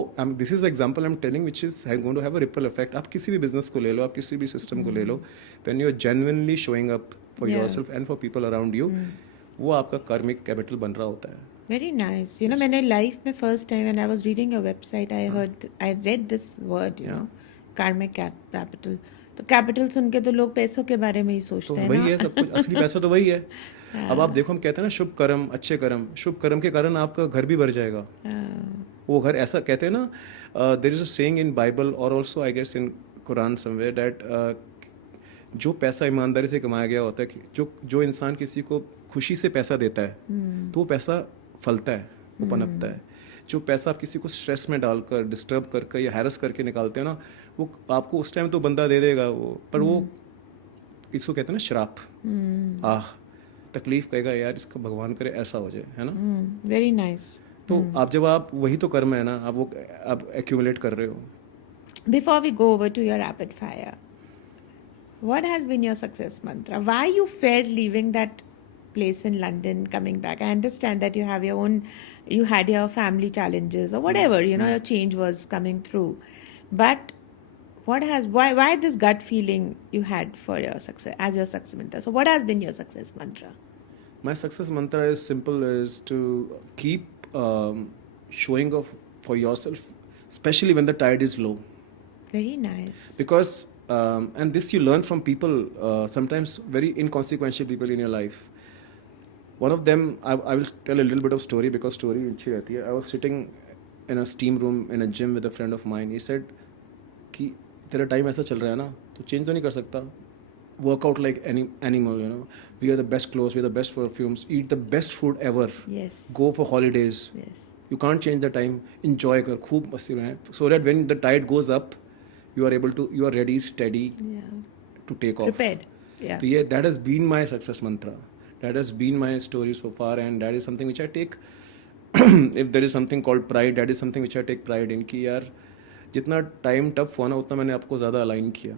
this is the example I'm telling, which is going to have a ripple effect. आप किसी भी business को ले लो, आप किसी भी system को ले लो, when you are genuinely showing up for Yeah. yourself and for people around you, वो आपका karmic capital बन रहा होता है. Very nice. You know, मैंने life में first time when I was reading your website, I read this word, you know, karmic capital. तो capital सुन के तो लोग पैसों के बारे में ही तो सोचते हैं वही ना. है सब कुछ, असली पैसा तो वही है. अब आप देखो, हम कहते हैं ना शुभ कर्म, अच्छे कर्म, शुभ कर्म के कारण आपका घर भी भर जाएगा. वो घर ऐसा कहते हैं ना, there is a saying in Bible और also I guess in Quran somewhere that जो पैसा ईमानदारी से कमाया गया होता है, कि जो इंसान किसी को खुशी से पैसा देता है तो वो पैसा फलता है, वो पनपता है. जो पैसा आप किसी को स्ट्रेस में डालकर, डिस्टर्ब करके या हैरस करके निकालते हैं ना, वो आपको उस टाइम तो बंदा दे देगा वो, पर वो इसको कहते हैं ना श्राप. तकलीफ कहेगा यार इसका भगवान करे ऐसा हो जाए, है ना. Very nice. तो आप जब आप वही तो कर्म है ना, आप वो आप एक्यूमुलेट कर रहे हो. Before we go over to your rapid fire, what has been your success mantra? Why you feared leaving that place in London, coming back? I understand that you have your own, you had your family challenges or whatever, you know, your change was coming through. But why this gut feeling you had for your success, as your success mantra? So what has been your success mantra? My success mantra is simple, is to keep showing off for yourself, especially when the tide is low. Very nice. Because and this you learn from people, sometimes very inconsequential people in your life. One of them, I will tell a little bit of story because story अच्छी रहती है. I was sitting in a steam room in a gym with a friend of mine. He said कि तेरा time ऐसा चल रहा है ना, तो चेंज तो नहीं कर सकता. Work out like any animal, you know. Wear the best clothes, wear the best perfumes, eat the best food ever. Yes. Go for holidays. Yes. You can't change the time. Enjoy कर, खूब मस्ती में, so that when the tide goes up, you are ready, steady Yeah. to take off. Prepared. Yeah. So yeah, that has been my success mantra. That has been my story so far, and that is something which I take. If there is something called pride, that is something which I take pride in. कि यार जितना time tough हुआ ना, उतना मैंने आपको ज़्यादा align किया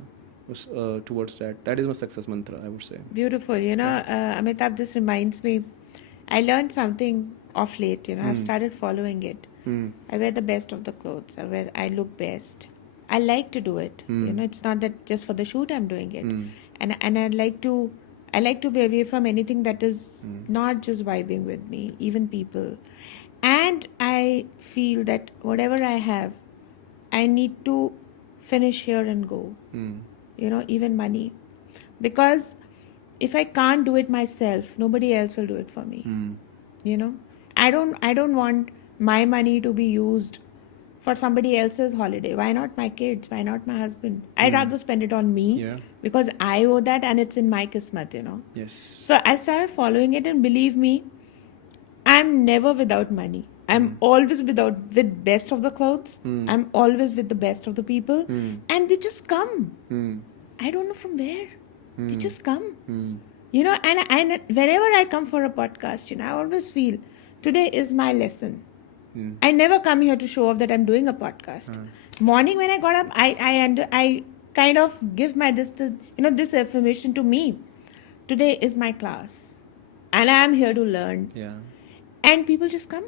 towards that. That is my success mantra, I would say. Beautiful. You know, Amitabh, this reminds me, I learned something of late, you know, I've started following it. I wear the best of the clothes. I look best. I like to do it. You know, it's not that just for the shoot I'm doing it. And I like to be away from anything that is not just vibing with me, even people. And I feel that whatever I have, I need to finish here and go. You know, even money. Because if I can't do it myself, nobody else will do it for me. You know, I don't want my money to be used for somebody else's holiday. Why not my kids? Why not my husband? I'd rather spend it on me. Yeah. Because I owe that and it's in my kismat, you know. Yes. So I started following it, and believe me, I'm never without money. I'm always with best of the clothes. I'm always with the best of the people. And they just come. I don't know from where. They just come. You know, and whenever I come for a podcast, you know, I always feel today is my lesson. I never come here to show off that I'm doing a podcast. Morning when I got up, I kind of give this affirmation to me. Today is my class, and I am here to learn. Yeah. And people just come.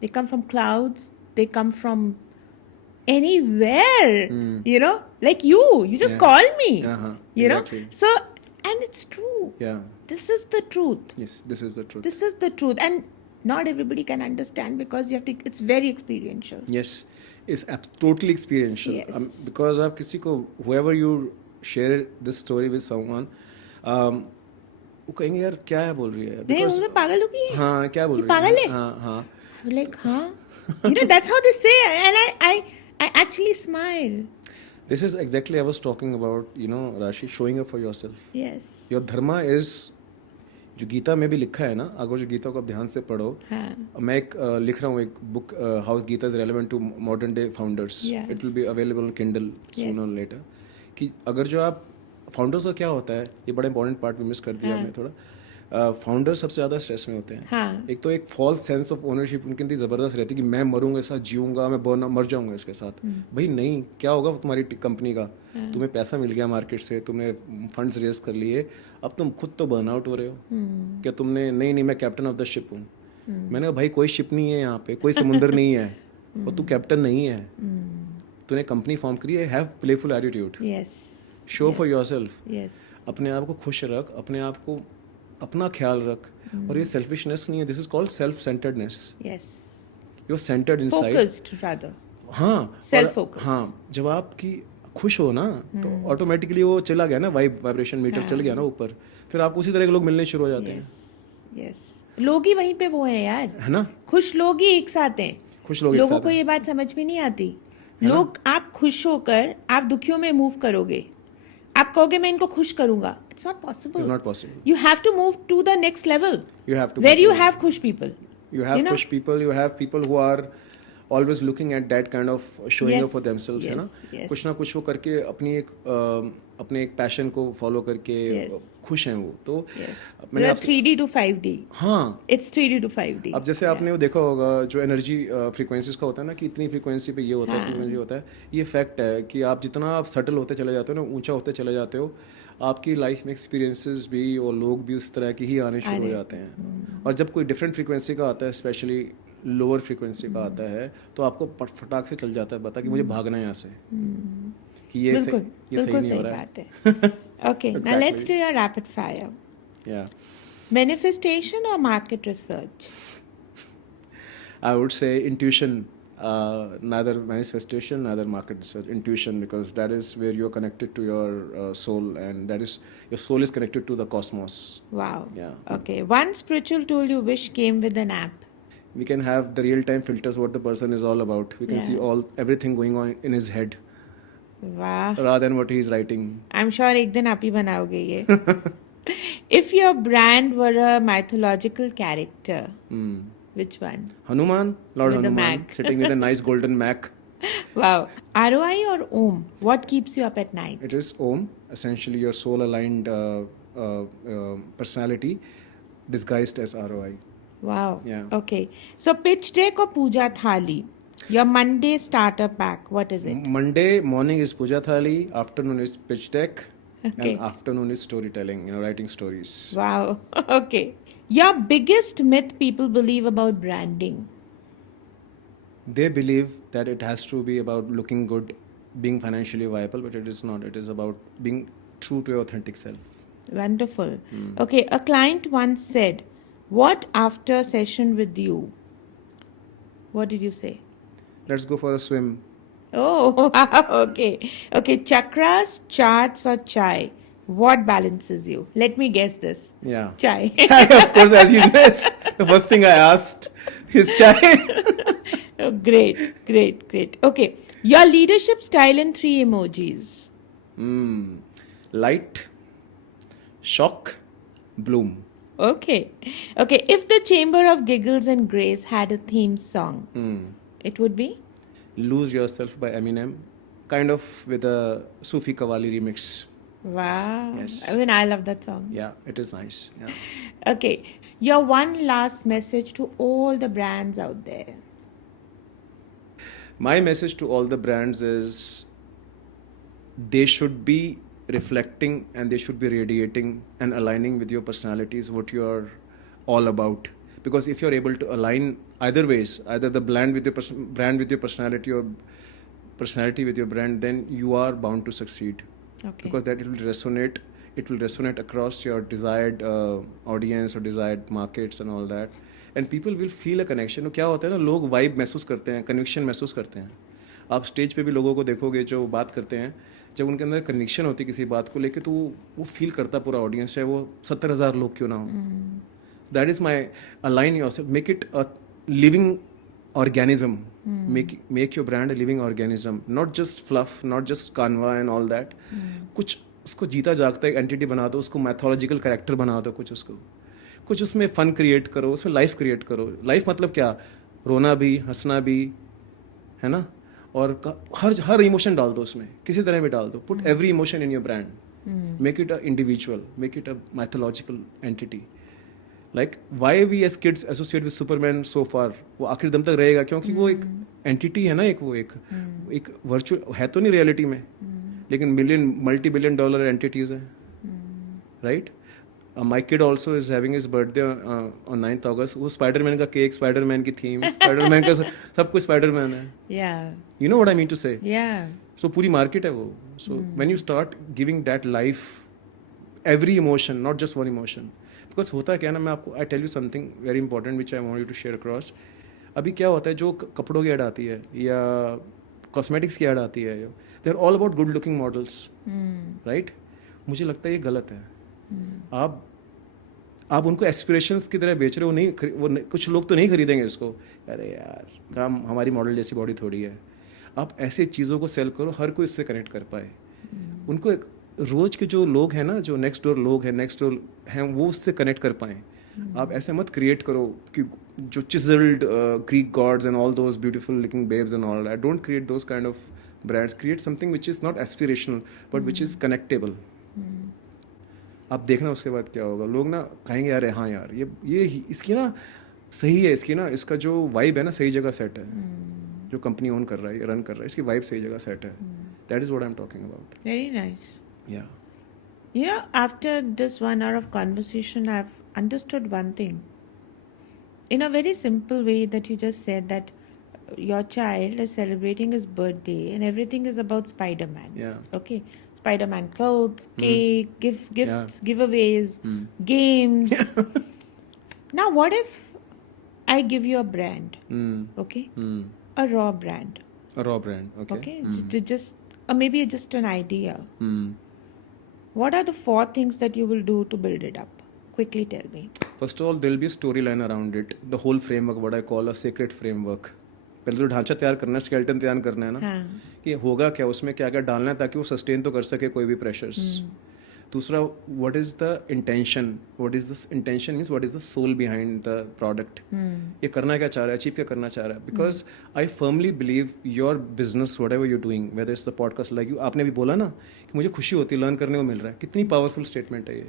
They come from clouds. They come from anywhere. You know, like you just Yeah. call me. You Exactly. know, so and it's true. Yeah. This is the truth. Yes, this is the truth. This is the truth, and not everybody can understand because you have to. It's very experiential. Yes, it's totally experiential. Yes. Because आप किसी को, whoever you share this story with someone, वो कहेंगे यार क्या है बोल रही है. नहीं, उसमें पागल हो गई है. हाँ, क्या बोल ये रही है. पागल है. हाँ. Like, huh? You know, that's how they say, and I actually smile. This is exactly I was talking about. You know, Rashi, showing up for yourself. Yes. Your dharma is जो गीता में भी लिखा है ना, अगर जो गीता को आप ध्यान से पढ़ो, हाँ, मैं एक लिख रहा हूँ एक book, how Gita is relevant to modern day founders, Yeah. It will be available on Kindle sooner और लेटर, कि अगर जो आप फाउंडर्स का क्या होता है, ये बड़ा इंपॉर्टेंट पार्ट भी मिस कर दिया हमने थोड़ा। फाउंडर्स सबसे ज़्यादा स्ट्रेस में होते हैं। हाँ, एक तो एक फॉल्स सेंस ऑफ ओनरशिप उनके अंदर ज़बरदस्त रहती है कि मैं मरूंगा इसके साथ, जीऊंगा मैं, मर जाऊंगा इसके साथ। भाई नहीं, क्या होगा तुम्हारी कंपनी का, तुम्हें पैसा मिल गया मार्केट से, तुमने फंड्स रेज कर लिए, अब तुम खुद तो बर्न आउट हो रहे हो। क्या तुमने, नहीं मैं कैप्टन ऑफ द शिप हूँ। मैंने कहा भाई कोई शिप नहीं है यहाँ पे, कोई समुंदर नहीं है, और तू कैप्टन नहीं है। तूने कंपनी फॉर्म करी है, have playful attitude, yes, show for yourself, yes, अपने आप को खुश रख, अपने आप को अपना ख्याल रख। और ये सेल्फिशनेस नहीं है, this is called self centeredness, yes. You are centered inside. Focused rather. हाँ, Self और- focus. हाँ, जब आपकी खुश हो ना तो ऑटोमेटिकली वो चला गया ना, वाइब्रेशन मीटर चल गया ना ऊपर, फिर आपको उसी तरह के लोग मिलने शुरू हो जाते Yes, yes. लोग ही वहीं पे वो हैं यार, हैं, है ना। खुश लोग ही एक साथ हैं। खुश लोग एक लोगों साथ को हैं। ये बात समझ में नहीं आती। लोग, आप खुश होकर आप दुखियों में मूव करोगे, आप कहोगे मैं इनको खुश करूंगा, इट्स नॉट It's पॉसिबल। not possible. You have to move to the next level You have to where move you to the have खुश people. You have You know? push people, you have people who are always looking at that kind of showing Yes, up for themselves, है ना। yes. कुछ ना कुछ वो करके अपने एक पैशन को फॉलो करके Yes. खुश हैं वो। तो Yes. मैंने The आपसे, 3D to 5D. हाँ, It's 3D to 5D. अब जैसे आपने वो देखा होगा जो एनर्जी फ्रीक्वेंसीज का होता है ना, कि इतनी फ्रीक्वेंसी पे ये होता है, हाँ. इतनी फ्रीक्वेंसी होता है, ये फैक्ट है कि आप जितना आप सटल होते चले जाते हो ना, ऊंचा होते चले जाते हो, आपकी लाइफ में एक्सपीरियंसेस भी और लोग भी उस तरह के ही आने शुरू हो जाते हैं। और जब कोई डिफरेंट फ्रीक्वेंसी का आता है, स्पेशली लोअर फ्रीक्वेंसी का आता है, तो आपको फटाक से चल जाता है पता कि मुझे भागना है यहाँ से, कि ये बिल्कुल ये बिल्कुल सही नहीं हो सही रहा है। बात है। Okay, now Exactly. let's do your rapid fire. Yeah, Manifestation or market research? I would say intuition, neither manifestation, neither market research. Intuition, because that is where you're connected to your soul, and that is your soul is connected to the cosmos. Wow. Yeah. Okay. One spiritual tool you wish came with an app. We can have the real-time filters what the person is all about. We can Yeah. see everything going on in his head Wow. rather than what he's writing. I'm sure एक दिन आप ही बनाओगे ये. If your brand were a mythological character, which one? Hanuman, Lord With the Hanuman, Mac. sitting with a nice golden Mac. Wow. ROI or Om? What keeps you up at night? It is Om, essentially your soul-aligned personality disguised as ROI. Wow. Yeah. Okay. So pitch deck or puja thali? Your Monday starter pack. What is it? Monday morning is puja thali, afternoon is pitch deck, Okay. and afternoon is storytelling, writing stories. Wow. Okay. Your biggest myth people believe about branding. They believe that it has to be about looking good, being financially viable, but it is not. It is about being true to your authentic self. Wonderful. Okay. A client once said, "What after session with you?" What did you say? Let's go for a swim. Oh, okay. Okay. Chakras, charts, or chai? What balances you? Let me guess this. Yeah. Chai. Of course, as you guessed, the first thing I asked is chai. Oh, great, great, great. Okay. Your leadership style in 3 emojis. Light, shock, bloom. Okay. Okay. If the Chamber of Giggles and Grace had a theme song, it would be? Lose Yourself by Eminem, kind of with a Sufi Qawwali remix. Wow. Yes. I mean, I love that song. Yeah, it is nice. Yeah. Okay. Your one last message to all the brands out there. My message to all the brands is they should be reflecting and they should be radiating and aligning with your personalities, what you are all about. Because if you're able to align either ways, either the brand with your brand with your personality or personality with your brand, then you are bound to succeed. Okay. Because that it will resonate across your desired audience or desired markets and all that, and people will feel a connection. तो क्या होता है ना, लोग vibe महसूस करते हैं, connection महसूस करते हैं. आप स्टेज पे भी लोगों को देखोगे जो बात करते हैं, जब उनके अंदर कनेक्शन होती है किसी बात को लेके, तो वो फील करता पूरा ऑडियंस, चाहे वो 70,000 लोग क्यों ना हो. That is my align yourself, make it a living organism. Make your brand a living organism, not just fluff, not just Canva and all that. कुछ उसको जीता जागता एक एंटिटी बना दो, उसको मैथोलॉजिकल कैरेक्टर बना दो कुछ उसको. कुछ उसमें फन क्रिएट करो, उसमें लाइफ क्रिएट करो. लाइफ मतलब क्या, रोना भी, हंसना भी, है ना, और हर इमोशन डाल दो उसमें, किसी तरह भी डाल दो. Put every emotion in your brand. Make it a individual, make it a mythological entity. Like why we as kids associate with Superman so far, वो आखिर दम तक रहेगा क्योंकि वो एक एंटिटी है ना, एक एक वर्चुअल है तो नहीं रियलिटी में, लेकिन मल्टी बिलियन डॉलर एंटिटीज हैं, right. My kid also is having his birthday on 9th August. वो स्पाइडरमैन का केक, स्पाइडरमैन की थीम, स्पाइडरमैन का सब कुछ स्पाइडरमैन है. You know what I mean to say. So पूरी मार्केट है वो. So when you start giving that life, every emotion, not just one emotion. Because होता है क्या ना, मैं आपको I tell you something very important which I want you to share across. अभी क्या होता है, जो कपड़ों की ऐड आती है या कॉस्मेटिक्स की ऐड आती है, they are all about good looking models, right. मुझे लगता है ये गलत है. आप उनको एस्पिरेशंस की तरह बेच रहे हो. कुछ लोग तो नहीं खरीदेंगे इसको. अरे यार, काम हमारी मॉडल जैसी बॉडी थोड़ी है. आप ऐसे चीज़ों को सेल करो हर कोई इससे कनेक्ट कर पाए. उनको एक रोज के जो लोग हैं ना, जो नेक्स्ट डोर लोग हैं, नेक्स्ट डोर हैं, वो उससे कनेक्ट कर पाएँ. आप ऐसे मत क्रिएट करो कि जो chiselled Greek gods and all those beautiful looking babes and all that. Don't create those kind of brands. Create something which is not aspirational but which is connectable. आप देखना उसके बाद क्या होगा. लोग ना कहेंगे यार, हाँ यार, ये इसकी ना सही है, इसकी ना, इसका जो वाइब है ना सही जगह सेट है. जो कंपनी ओन कर रहा है, रन कर रहा है, इसकी वाइब सही जगह सेट है. That is what I am talking about. Very nice. या You know, after this 1 hour of conversation, I've understood one thing. In a very simple way, that you just said that your child is celebrating his birthday and everything is about Spider-Man. Yeah. Okay. Spider-Man clothes, cake, gifts, giveaways, games. Now, what if I give you a brand? Okay. A raw brand. A raw brand. Okay. Just or maybe just an idea. What are the 4 things that you will do to build it up? Quickly tell me. First of all, there will be a storyline around it. The whole framework, what I call a sacred framework. पहले तो ढांचा तैयार करना है, skeleton तैयार करना है ना, कि होगा क्या, उसमें क्या क्या डालना है ताकि वो सस्टेन तो कर सके कोई भी प्रेशर्स. दूसरा, what is the intention. What is this intention means what is the soul behind the product. ये करना क्या चाह रहा है, अचीव क्या करना चाह रहा है. Because I firmly believe your business, whatever you're doing, whether is the podcast like you, आपने भी बोला ना कि मुझे खुशी होती है, लर्न करने को मिल रहा है. कितनी पावरफुल स्टेटमेंट है ये.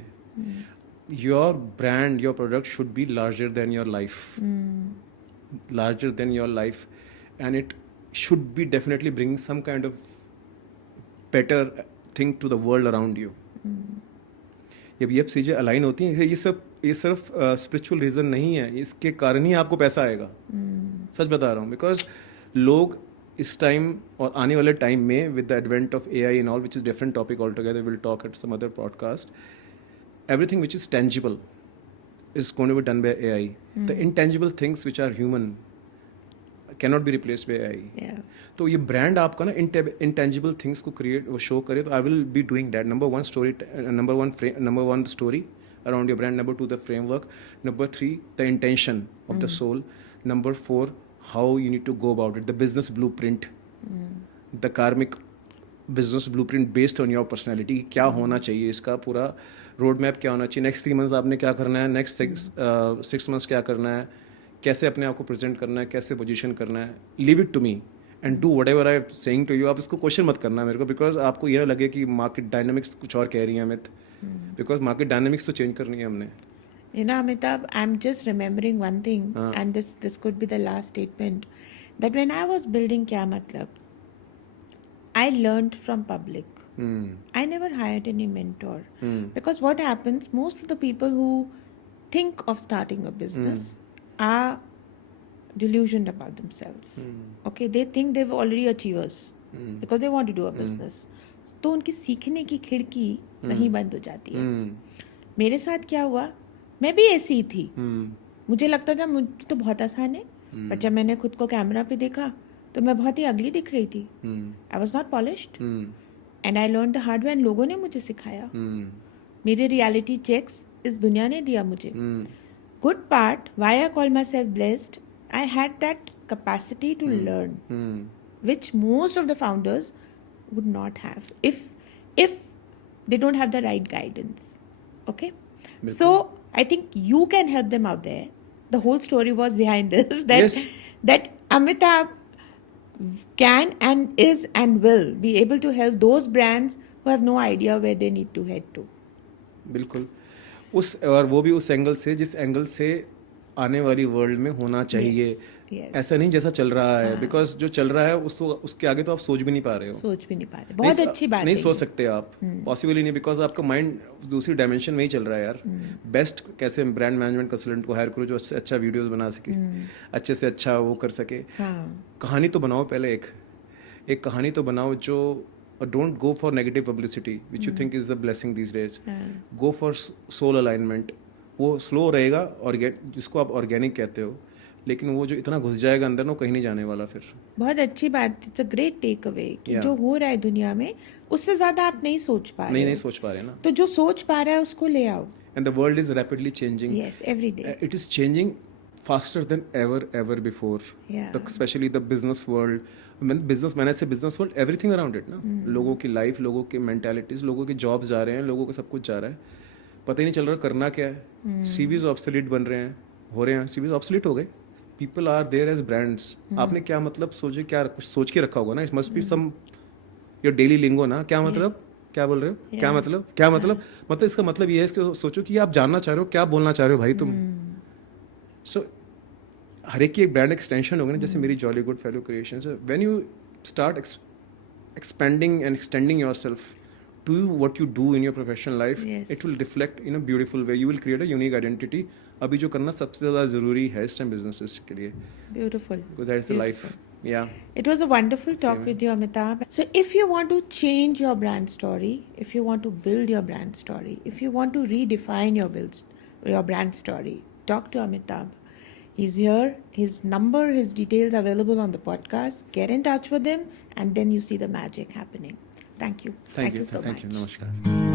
Your brand, your product should be larger than your life. Larger than your life. And it should be definitely bringing some kind of better thing to the world around you. जब ये चीज़ें align होती हैं, ये सिर्फ spiritual reason नहीं है, इसके कारण ही आपको पैसा आएगा. सच बता रहा हूँ. बिकॉज लोग इस टाइम और आने वाले टाइम में with the advent of AI and all, which is different topic all together, will talk at some other podcast. Everything which is tangible is going to be done by AI. The intangible things which are human cannot be replaced by AI. Yeah. तो ये brand आपका ना intangible things को create show करे, तो I will be doing that. Number one story, number one story around your brand. Number 2 the framework. Number 3 the intention of the soul. Number 4 how you need to go about it. The business blueprint. The karmic business blueprint based on your personality. क्या होना चाहिए, इसका पूरा road map क्या होना चाहिए. Next 3 months आपने क्या करना है, नेक्स्ट 6 months क्या करना है, कैसे अपने आप को प्रेजेंट करना है, कैसे पोजीशन करना है. Leave it to me and do whatever I am saying to you. आप इसको क्वेश्चन मत करना मेरे को, बिकॉज आपको ये ना लगे कि मार्केट डायनामिक्स कुछ और कह रही हैं अमित. बिकॉज मार्केट डायनामिक्स तो चेंज करनी है हमने. You know, Amitabh, I'm just remembering one thing, and this could be the last statement, that when I was building Kya Matlab, I learned from public. I never hired any mentor. Because what happens, most of the people who think of starting a business are delusioned about themselves. Okay, they think they've already achievers because they want to do a business. तो उनकी सीखने की खिड़की वहीं बंद हो जाती है. मेरे साथ क्या हुआ, मैं भी ऐसी ही थी. मुझे लगता था मुझे तो बहुत आसान है, पर जब मैंने खुद को कैमरा पे देखा तो मैं बहुत ही अगली दिख रही थी. I was not polished and I learn the hard way. लोगों ने मुझे सिखाया. मेरे रियलिटी चेक्स इस दुनिया ने दिया मुझे. Good part, why I call myself blessed, I had that capacity to learn, which most of the founders would not have if they don't have the right guidance. Okay? So I think you can help them out there. The whole story was behind this that Yes. that Amitabh can and is and will be able to help those brands who have no idea where they need to head to. बिल्कुल उस और वो भी उस angle से जिस angle से आने वाली वर्ल्ड में होना चाहिए Yes. ऐसा नहीं जैसा चल रहा है बिकॉज जो चल रहा है उसके आगे तो आप सोच भी नहीं पा रहे हो सोच भी नहीं पा रहे. बहुत अच्छी बात नहीं है. सोच सकते आप पॉसिबल ही नहीं बिकॉज आपका माइंड दूसरी डायमेंशन में ही चल रहा है यार बेस्ट कैसे ब्रांड मैनेजमेंट कंसल्टेंट को हायर करो जो अच्छा वीडियोस बना सके अच्छे से अच्छा वो कर सके हाँ. कहानी तो बनाओ पहले एक कहानी तो बनाओ जो don't go for negative publicity which you think is the blessing these days go for soul alignment वो स्लो रहेगा और जिसको आप ऑर्गेनिक कहते हो लेकिन वो जो इतना घुस जाएगा अंदर ना वो कहीं नहीं जाने वाला फिर. बहुत अच्छी बात. It's a great take away कि Yeah. जो हो रहा है दुनिया में उससे ज्यादा आप नहीं सोच पा रहे नहीं हो. सोच पा रहे ना. तो जो सोच पा रहा है उसको ले आओ. And the world is rapidly changing. Yes, every day. It is changing faster than ever before. Yeah. Especially the business world. When I say business world, everything around it ना. लोगों की लाइफ, लोगों की मेंटालिटीज, लोगों के jobs जा रहे हैं, लोगों को सब कुछ जा रहा है. पता ही नहीं चल रहा करना क्या है. सीवीज ऑब्सोलीट बन रहे हैं, हो रहे हैं. सीवीज ऑब्सोलीट हो गए. People are there as brands. आपने क्या मतलब सोचे क्या कुछ सोच के रखा होगा ना. It must be some your daily lingo ना. क्या मतलब क्या बोल रहे हो क्या मतलब इसका मतलब ये है कि सोचो कि आप जानना चाह रहे हो क्या बोलना चाह रहे हो भाई तुम. सो हर एक की एक ब्रांड एक्सटेंशन होगी ना जैसे मेरी jolly good fellow creations. When you start expanding and extending yourself to what you do in your professional life, Yes. it will reflect in a beautiful way. You will create a unique identity. अभी जो करना सबसे ज़्यादा ज़रूरी है इस time businesses के लिए. Beautiful. Because that is the life. Yeah. It was a wonderful talk with you, Amitabh. So, if you want to change your brand story, if you want to build your brand story, if you want to redefine your brand story, talk to Amitabh. He's here. His number, his details available on the podcast. Get in touch with him, and then you see the magic happening. Thank you. Thank you so Thank much. you. Namaskar.